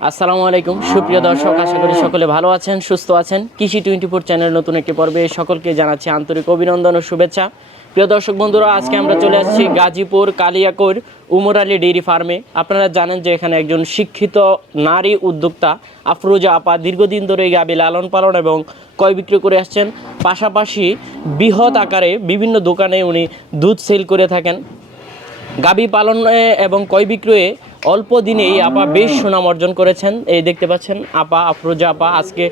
আসসালামু আলাইকুম। সুপ্রিয় দর্শক, আশা করি সকলে ভালো আছেন, সুস্থ আছেন। কৃষি টোয়েন্টি ফোর চ্যানেল নতুন একটি পর্বে সকলকে জানাচ্ছি আন্তরিক অভিনন্দন ও শুভেচ্ছা। প্রিয় দর্শক বন্ধুরা, আজকে আমরা চলে আসছি গাজীপুর কালিয়াকৈর উমর আলী ডেইরি ফার্মে। আপনারা জানেন যে এখানে একজন শিক্ষিত নারী উদ্যোক্তা আফরোজা আপা দীর্ঘদিন ধরে এই গাবি লালন পালন এবং ক্রয় বিক্রি করে আসছেন। পাশাপাশি বৃহৎ আকারে বিভিন্ন দোকানে উনি দুধ সেল করে থাকেন। গাবি পালনে এবং কয় বিক্রয়ে অল্প দিনেই আপা বেশ সুনাম অর্জন করেছেন। এই দেখতে পাচ্ছেন আপা আফরোজা আপা আজকে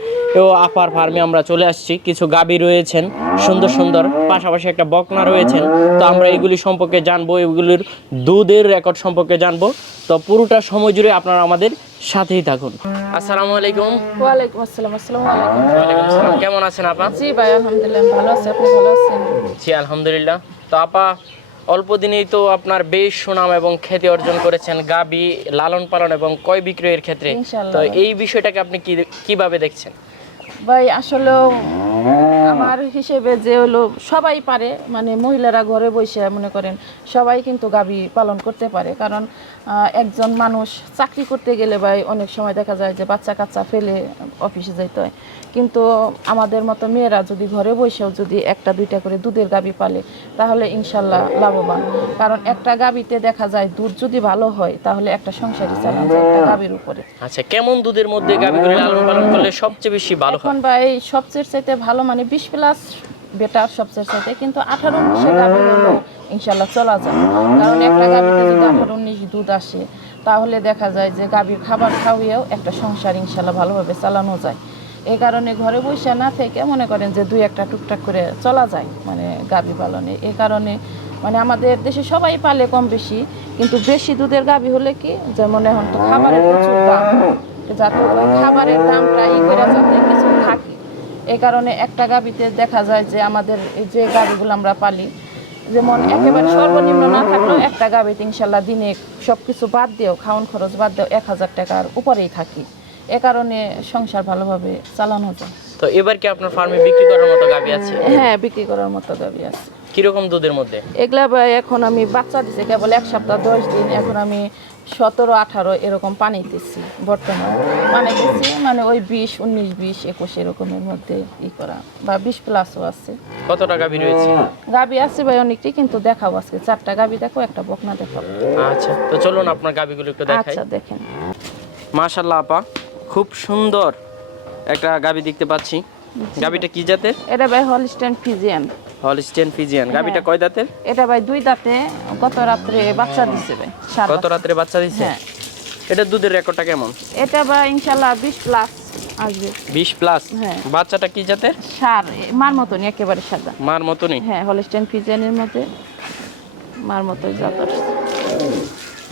ও আপার ফার্মে আমরা চলে আসছি। কিছু গাবি রয়েছেন সুন্দর সুন্দর পাশাপাশি একটা বকনা রয়েছেন। তো আমরা এগুলি সম্পর্কে জানব এগুলির দুধের রেকর্ড সম্পর্কে জানব। তো পুরোটা সময় জুড়ে আপনারা আমাদের সাথেই থাকুন। আসসালামু আলাইকুম। ওয়ালাইকুম আসসালাম আসসালামু আলাইকুম। কেমন আছেন আপা? জি ভাই আলহামদুলিল্লাহ ভালো আছি আপনি ভালো আছেন? জি আলহামদুলিল্লাহ। তো আপা অল্প দিনেই তো আপনার বেশ সুনাম এবং খ্যাতি অর্জন করেছেন গাবি লালন পালন এবং কয় বিক্রয়ের ক্ষেত্রে? তো এই বিষয়টাকে আপনি কি কীভাবে দেখছেন? ভাই আসলে আমার হিসেবে যে হলো সবাই পারে মানে মহিলারা ঘরে বসে মনে করেন সবাই কিন্তু গাবি পালন করতে পারে। কারণ একজন মানুষ চাকরি করতে গেলে ভাই অনেক সময় দেখা যায় যে বাচ্চা কাচ্চা ফেলে অফিসে যেতে হয়। কিন্তু আমাদের মতো মেয়েরা যদি ঘরে বসেও যদি একটা দুইটা করে দুধের গাবি পালে তাহলে ইনশাল্লাহ লাভবান। কারণ একটা গাবিতে দেখা যায় দুধ যদি ভালো হয় তাহলে একটা সংসারই চালানো যায় একটা গাবির উপরে। আচ্ছা কেমন দুধের মধ্যে গাবিগুলি লালন পালন করলে সবচেয়ে বেশি ভালো হয়? এখন ভাই সবচেয়ে চাইতে ভালো মানে বিশ প্লাস বেটার সবচেয়ে চাইতে কিন্তু আঠারো উনিশে গাভি ইনশাল্লাহ চলা যায়। কারণ একটা গাভিতে যদি আঠারো উনিশ দুধ আসে, তাহলে দেখা যায় যে গাভীর খাবার খাওয়িয়েও একটা সংসার ইনশাল্লাহ ভালোভাবে চালানো যায়। এই কারণে ঘরে বসে না থেকে মনে করেন যে দুই একটা টুকটাক করে চলা যায় মানে গাভী পালনে। এই কারণে মানে আমাদের দেশে সবাই পালে কম বেশি, কিন্তু বেশি দুধের গাভী হলে কি, যেমন এখন তো খাবারের প্রচুর দাম। যাতে খাবারের দামটা ই করে যাতে কিছু থাকে এই কারণে একটা গাবিতে দেখা যায় যে আমাদের এই যে গাবিগুলো আমরা পালি, যেমন একেবারে সর্বনিম্ন না থাকলেও একটা গাবিতে ইনশাল্লাহ দিনে সব কিছু বাদ দিয়েও খাওয়ান খরচ বাদ দিয়েও এক হাজার টাকার উপরেই থাকি। এ কারণে সংসার ভালোভাবে চালানো যায়। তো এবার কি আপনার ফার্মে বিক্রি করার মতো গাবি আছে? হ্যাঁ বিক্রি করার মতো গাবি আছে। কীরকম দুধের মধ্যে? এগুলা ভাই এখন আমি বাচ্চা দিছি কেবল এক সপ্তাহ দশ দিন এখন আমি সতেরো আঠারো এরকম পানি দিচ্ছি বর্তমানে। পানি দিচ্ছি মানে ওই বিশ উনিশ বিশ একুশ এরকমের মধ্যে ই করা বা বিশ প্লাসও আছে। কত টাকা গাবি রয়েছে? গাবি আছে ভাই অনেকটি কিন্তু দেখাবো আজকে। চারটা গাবি দেখো একটা বকনা দেখাবো আচ্ছা তো চলুন আপনার গাবিগুলো একটু দেখাই। আচ্ছা দেখেন। মাশাল্লাহ আপা খুব সুন্দর। একটা গাবি দেখতে পাচ্ছি। গাবিটা কি জাতের? এটা ভাই হলস্টেন ফিজিয়ান হলস্টেন ফিজিয়ান গাবিটা কয় দাঁতের? এটা ভাই দুই দাঁতে। গত রাত্রে বাচ্চা দিছে ভাই বাচ্চা। রাত্রে বাচ্চা দিচ্ছে হ্যাঁ। এটা দুধের রেকর্ডটা কেমন? এটা ভাই ইনশাল্লাহ বিশ প্লাস আসবে। বিশ প্লাস হ্যাঁ। বাচ্চাটা কি জাতের? সার মার মতনই একেবারে সাদা মার মতনই? হ্যাঁ হলস্টেন ফিজিয়ানের মধ্যে মার মতোই জাত আসছে।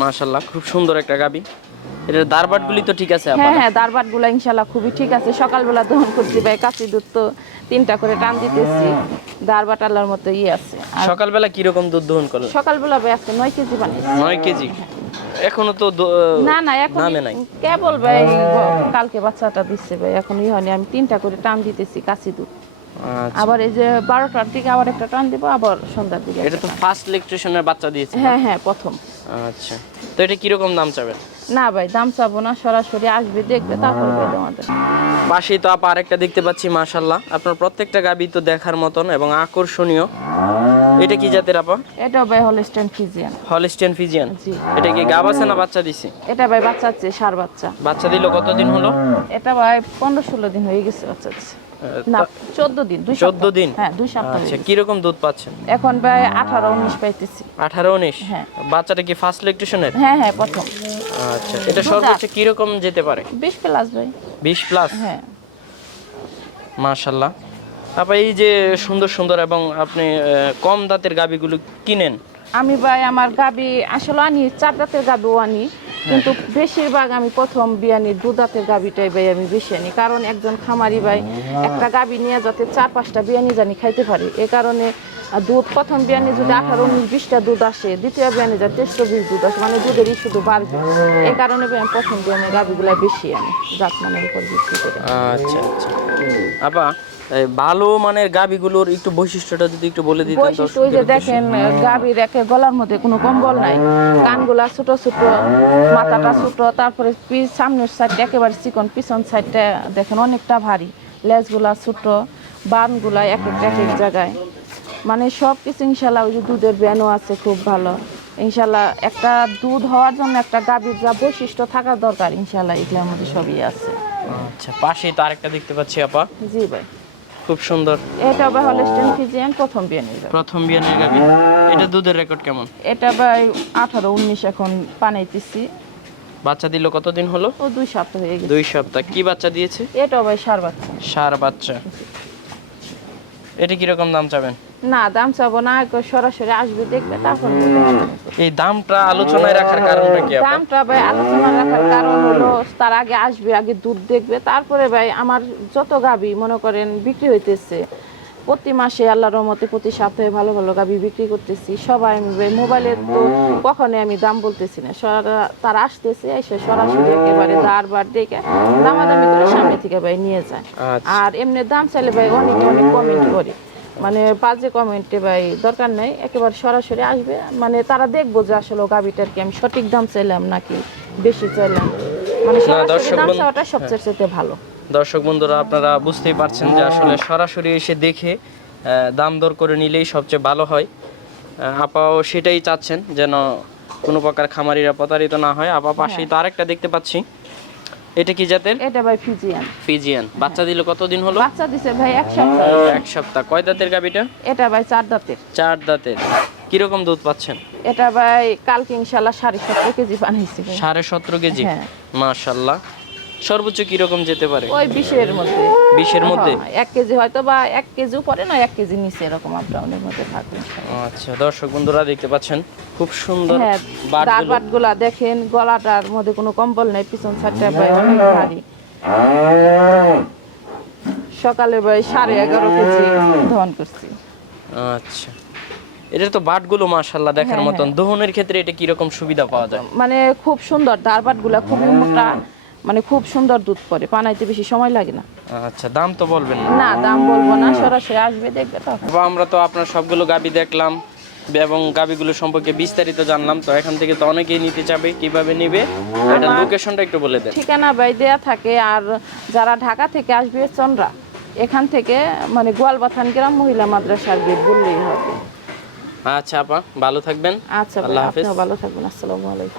মাশাল্লাহ খুব সুন্দর একটা গাবি। এটার দারবাটগুলি তো ঠিক আছে হ্যাঁ হ্যাঁ দারবাটগুলা ইনশাল্লাহ খুবই ঠিক আছে। সকালবেলা দহন করছি ভাই কাশি দুধ তো তিনটা করে টান দিতেছি। দারবাট আল্লাহর মতো আছে। সকালবেলা দুধ দহন করলেন? সকালবেলা ভাই আজকে কেজি বানিয়েছি। কেজি? এখনও তো না না এখন নামে নাই। কেবল ভাই কালকে বাচ্চাটা দিচ্ছে ভাই এখন ই হয়নি। আমি তিনটা করে টান দিতেছি কাশি দুধ। আচ্ছা। আবার এই যে বারোটার দিকে আবার একটা টান দিব আবার সন্ধ্যার দিকে এটা তো ফার্স্ট ইলেকট্রিশিয়ানের বাচ্চা দিয়েছে হ্যাঁ হ্যাঁ প্রথম। আচ্ছা। তো এটা কীরকম দাম চাবেন? না ভাই দাম চাবো না সরাসরি আসবে দেখবে তারপর বলবে আমাদের। পাশেই তো আপা আরেকটা দেখতে পাচ্ছি মাশাল্লাহ আপনার প্রত্যেকটা গাবি তো দেখার মতন এবং আকর্ষণীয়। এটা কি জাতের আপা? এটাও ভাই হলস্টেন ফিজিয়ান হলিস্টিয়ান ফিজিয়ান জি। এটা কি গাব আছে না বাচ্চা দিছে? এটা ভাই বাচ্চা চেয়ে সার বাচ্চা। বাচ্চা দিল কতদিন হলো? এটা ভাই পনেরো ষোলো দিন হয়ে গেছে বাচ্চা দিছে। না চোদ্দ দিন 14 দিন? হ্যাঁ দুই সপ্তাহ আচ্ছা হয়ে। দুধ পাচ্ছেন? এখন পাইতেছি। হ্যাঁ। বাচ্চাটা কি ফার্স্ট ইলেকট্রিশিয়ানের হ্যাঁ হ্যাঁ প্রথম। আচ্ছা এটা সর্বোচ্চ কীরকম যেতে পারে? বিশ প্লাস ভাই। বিশ প্লাস হ্যাঁ। মাশাল্লাহ আপা এই যে সুন্দর সুন্দর এবং আপনি কম দাঁতের গাবিগুলো কিনেন? আমি ভাই আমার গাবি আসলে আনি চার দাঁতের গাবিও আনি। কিন্তু বেশিরভাগ আমি প্রথম বিয়ানি দু দাঁতের গাবিটাই ভাই আমি বেশি আনি। কারণ একজন খামারি ভাই একটা গাবি নিয়ে যাতে চার পাঁচটা বিয়ানি জানি খাইতে পারে। এ কারণে দুধ প্রথম বিয়ানি যদি আঠারো উনিশ বিশটা দুধ আসে দ্বিতীয় বিয়ানি যায় তেইশ চব্বিশ দুধ আসে মানে দুধেরই শুধু বাড়বে। এই কারণে আমি প্রথম বিয়ানি গাবিগুলা বেশি আনি জাত মানের উপর ভিত্তি করে। আচ্ছা আচ্ছা। এই ভালো মানের গাবিগুলোর একটু বৈশিষ্ট্যটা যদি একটু বলে দিতেন বৈশিষ্ট্য ওই যে দেখেন গাভীর একে গলার মধ্যে কোনো কম্বল নাই। কানগুলা ছোট ছোট মাথাটা ছোট তারপরে পিছ সামনের সাইডটা একেবারে চিকন পিছন সাইডটা দেখেন অনেকটা ভারী। লেজগুলা ছোট বানগুলা এক একটা এক এক জায়গায়। মানে সব কিছু ইনশাল্লাহ ওই যে দুধের ব্যানও আছে খুব ভালো। ইনশাল্লাহ একটা দুধ হওয়ার জন্য একটা গাভীর যা বৈশিষ্ট্য থাকা দরকার ইনশাল্লাহ এগুলোর মধ্যে সবই আছে। আচ্ছা পাশে তো আরেকটা দেখতে পাচ্ছি আপা। জি ভাই। খুব সুন্দর। এটা ভাই হলস্টেন ফিজিয়ান প্রথম বিয়ানের প্রথম বিয়ানের গাবি। এটা দুধের রেকর্ড কেমন? এটা ভাই আঠারো উনিশ এখন পানাইতেছি বাচ্চা দিল কতদিন হলো? ও দুই সপ্তাহ হয়ে গেছে। দুই সপ্তাহ। কি বাচ্চা দিয়েছে? এটা ভাই সার বাচ্চা। সার বাচ্চা। এটা কীরকম দাম চাবেন? না দাম চাবো না সরাসরি আসবে দেখবে তারপর এই দামটা আলোচনায় রাখার কারণটা কি দামটা ভাই আলোচনা রাখার কারণ হলো তার আগে আসবে আগে দুধ দেখবে তারপরে ভাই আমার যত গাবি মনে করেন বিক্রি হইতেছে প্রতি মাসে আল্লাহর রহমতে প্রতি সপ্তাহে ভালো ভালো গাবি বিক্রি করতেছি সবাই আমি ভাই মোবাইলে তো কখনোই আমি দাম বলতেছি না সরা- তারা আসতেছে এসে সরাসরি একেবারে দার বার দেখে দামাদামি করে সামনে থেকে ভাই নিয়ে যায়। আচ্ছা। আর এমনি দাম চাইলে ভাই অনেকে অনেক কমেন্ট করে। মানে বাজে কমেন্টে ভাই দরকার নেই একেবারে সরাসরি আসবে। মানে তারা দেখব যে আসলে গাবিটার কি আমি সঠিক দাম চাইলাম নাকি বেশি চাইলাম। মানে সরাসরি দর্শক দাম চাওয়াটা সবচেয়ে চাইতে ভালো। দর্শক বন্ধুরা আপনারা বুঝতেই পারছেন যে আসলে সরাসরি এসে দেখে দাম দর করে নিলেই সবচেয়ে ভালো হয়। আপাও সেটাই চাচ্ছেন যেন কোনো প্রকার খামারিরা প্রতারিত না হয়। আপা পাশেই তো আরেকটা দেখতে পাচ্ছি। এটা কি জাতের? এটা ভাই ফিজিয়ান। ফিজিয়ান। বাচ্চা দিল কতদিন হলো? বাচ্চা দিছে ভাই এক সপ্তাহ। এক সপ্তাহ। কয় দাঁতের গাবিটা এটা ভাই চার দাঁতের। চার দাঁতের। কীরকম দুধ পাচ্ছেন? এটা ভাই কালকে ইনশাল্লাহ সাড়ে সতেরো কেজি বানাইছে। সাড়ে সতেরো কেজি? হ্যাঁ। মাশাল্লাহ সর্বোচ্চ কীরকম যেতে পারে? ওই বিশের মধ্যে। বিশের মধ্যে? হ্যাঁ, এক কেজি হয়তো বা এক কেজি পরে না এক কেজি নিচে এরকম আপ ডাউনের মধ্যে থাকবে আচ্ছা দর্শক বন্ধুরা দেখতে পাচ্ছেন খুব সুন্দর হ্যাঁ বাটগুলো। দাঁত বাটগুলা দেখেন গলাটার মধ্যে কোনো কম্বল নেই পিছন সাইডটা ভাই অনেক ভারী। সকালে ভাই সাড়ে এগারো কেজি দহন করছি। আচ্ছা এটার তো বাটগুলো মাশাল্লাহ দেখার হ্যাঁ, মতন। দহনের ক্ষেত্রে এটা কীরকম সুবিধা পাওয়া যায়? মানে খুব সুন্দর দাঁড় বাটগুলা খুবই মোটা মানে খুব সুন্দর দুধ পড়ে পানাইতে বেশি সময় লাগে না। আচ্ছা দাম তো বলবেন না। না দাম বলব না সরাসরি আসবে দেখবে তো। বা আমরা তো আপনার সবগুলো গাবি দেখলাম এবং গাবিগুলো সম্পর্কে বিস্তারিত জানলাম তো এখান থেকে তো অনেকেই নিতে চাবে কীভাবে নিবে এটা লোকেশনটা একটু বলে দেন। ঠিকানা ভাই দেয়া থাকে আর যারা ঢাকা থেকে আসবে চন্দ্রা এখান থেকে মানে গোয়ালবাথান গ্রাম মহিলা মাদ্রাসার গেট বললেই হবে। আচ্ছা আপা ভালো থাকবেন। আচ্ছা আল্লাহ হাফেজ। আপনিও ভালো থাকবেন আসসালামু আলাইকুম।